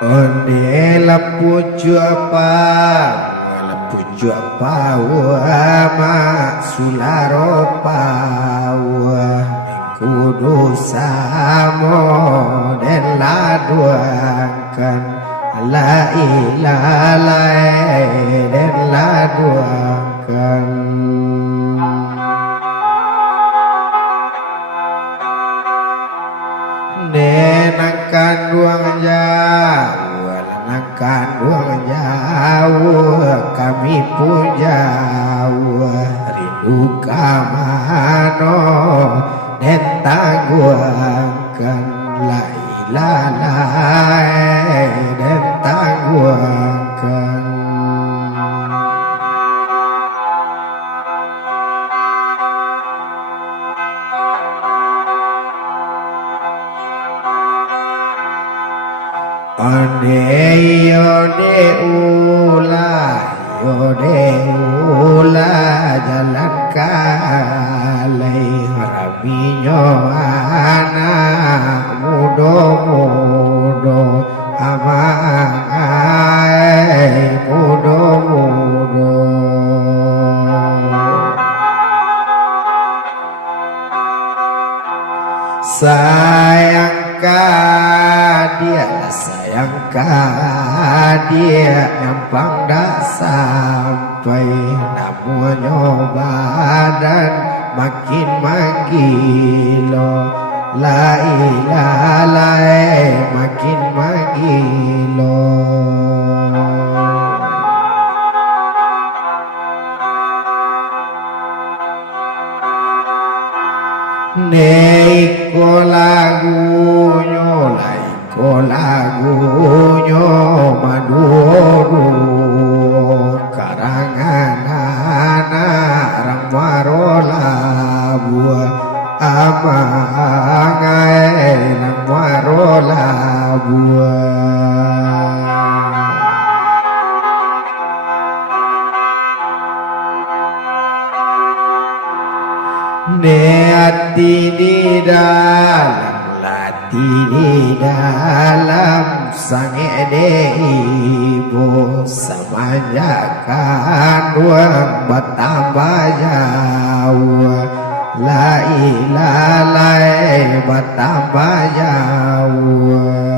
Onde la pucu apa ma sularo pawa kudu samo den laduakan la ilaha den laduakan nenakan duang jawa nenakan duang jawa kami pujawa rindu kamano den tangguakan la ilaha den tangguakan Yode ula jalan kalai Rabbinyo anak mudo amangai mudo sayangkan dia nyampang dak sampai namun nyoba dan makin manggilo la ilaha makin manggilo Neiko lagunyo maduro karangan anak rangwarola buah amangai rangwarola buah Neati di dalam sange ibu samanyakan duang bertambah jauh la ilaha bertambah jauh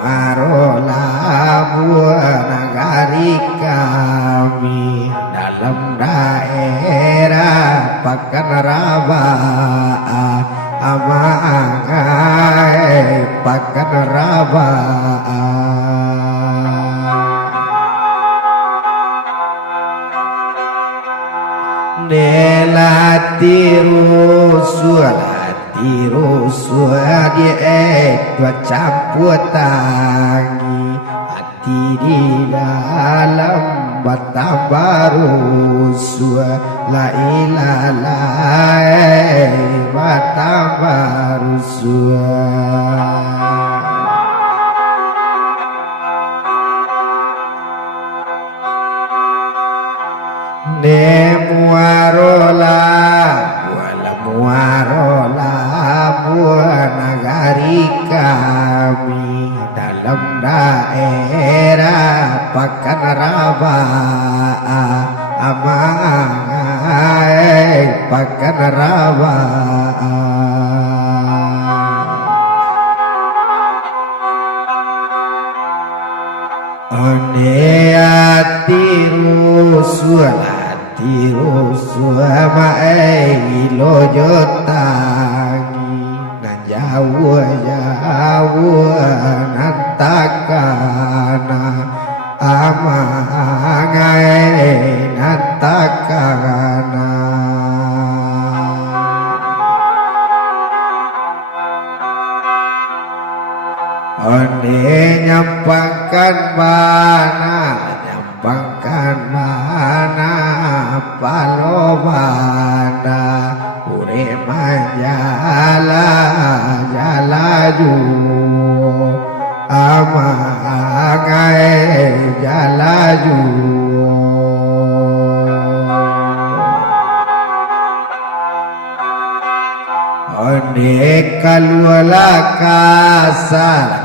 Muarola buah nagari kami dalam daerah Pakan Rabaa amangai Pakan Rabaa Tirusua dua campur tangi hati di dalam batang rusua la ilaha batang rusua muarola buah nagari kami dalam daerah Pakan Rabaa amangai Pakan Rabaa Tirusua mae lojotangi nan jawa nantakana amangai nantakana onde nyampangkan bana pangkan mana palobana ure manjala jalaju amangai jalaju Onde kalua kasa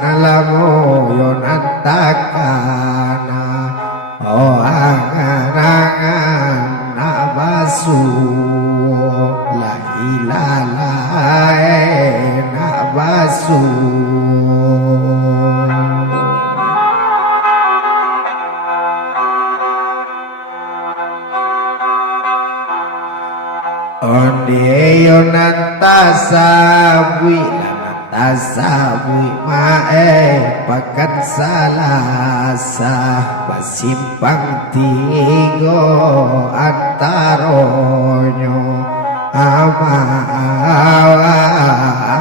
nalamo yonantakana o angan nabasu la ilalae nabasu Onde yonantasabui tasabui mae pakan salasa basimpang tigo antaronyo ama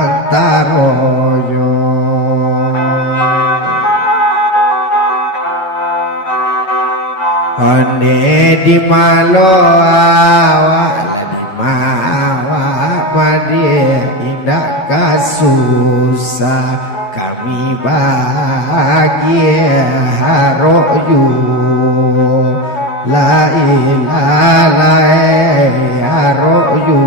antaronyo Onde di malo awala di mawa madie indah kasusah kami bahagia haroyu la ilaha haroyu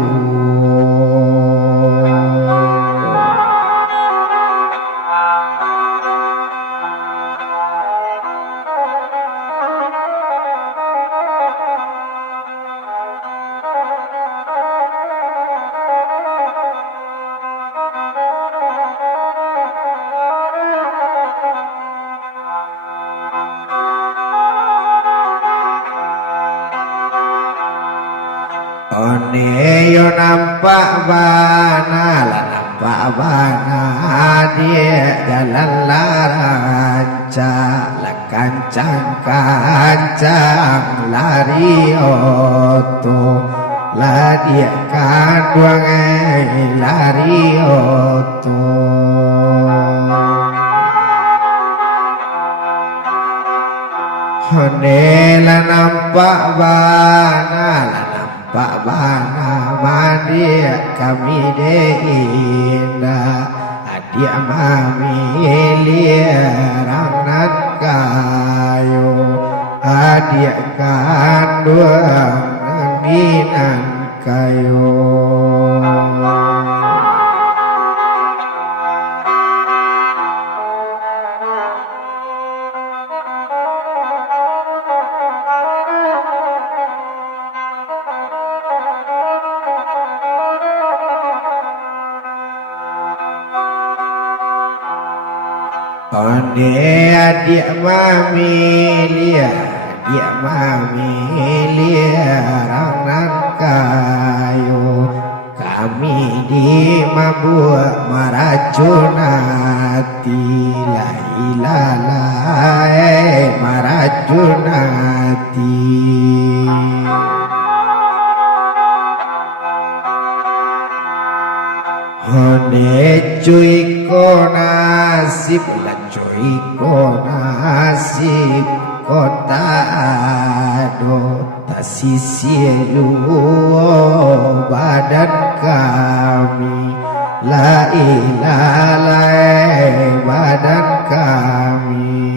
One yo nampak bana dia jalan laranca kancang lari oto la dia kaduangai lari oto One la nampak bana Pak Bana Madia kami deinda adik mami liarangan kayo adik kandung ngendinan kayo Onde adik mami liarangan kayo kami di mabuk maracunati la ilaha maracunati Onde cuy ko nasib Iko nasib kota ado tasisilu badan kami la ilaha badan kami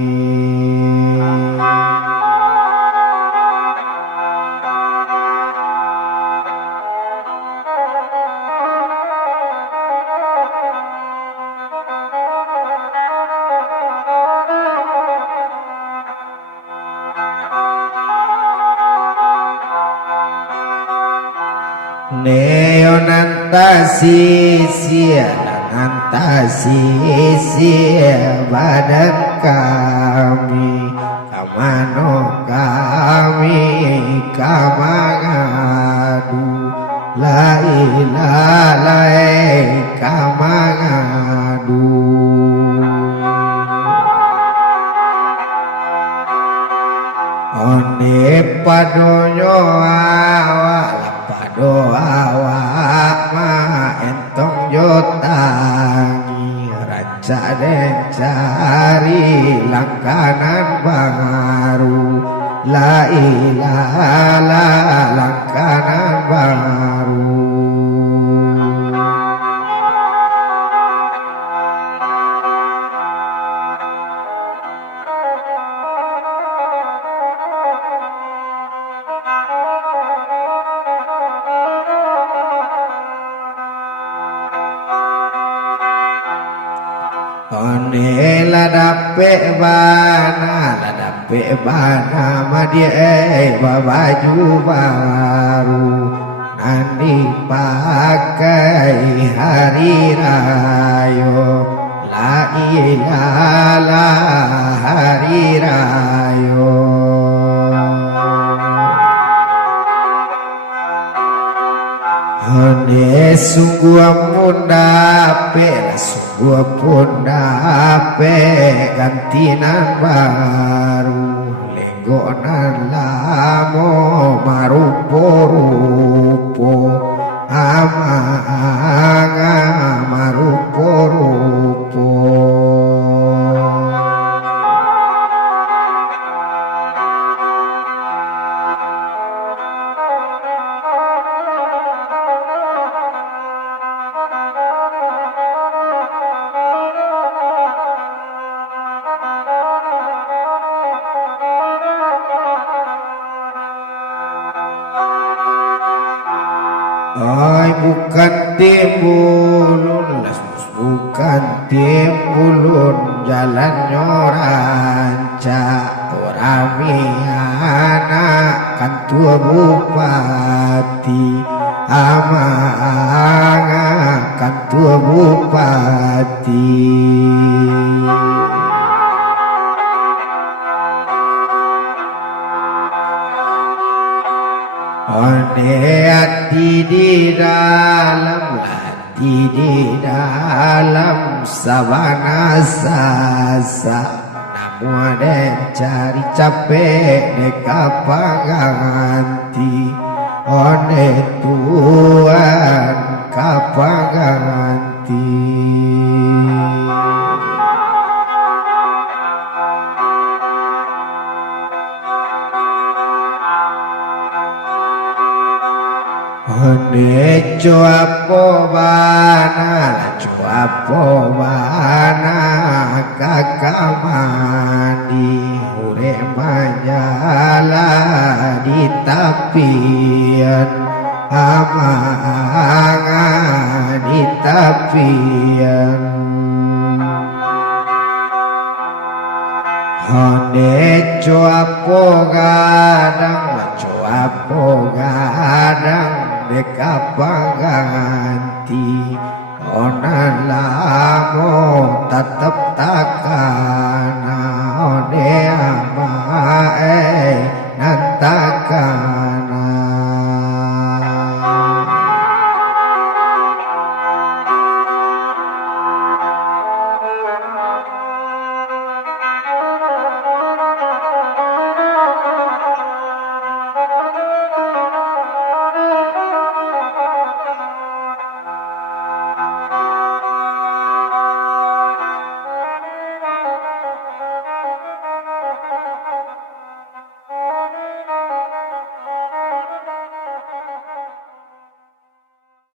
Neonantasi badan kami kamano kami kamangadu la ilaha kamangadu Onde padonyo awak doa ma entong jotangi caden cari langkanan baru la ilaha langkanan baru. One ladape bana madie baju baru nanti pakai hari rayo la ilaha hari rayo. Hone sungguh pun dape gantinan baru lenggonan lamo marupo-rupo amanga marupo-rupo. Ay bukan timbulun bukan timbulun jalannya rancak oramiana kan tua bupati amanga kan tua bupati. One hati di dalam sabana sasa namun ada cari capek deka paganti one Tuhan kapaganti. Hone cuapo bana kakamandi ure manjala di tapian amanga di tapian. Hone cuapo gadang deka paganti onan lamo tetep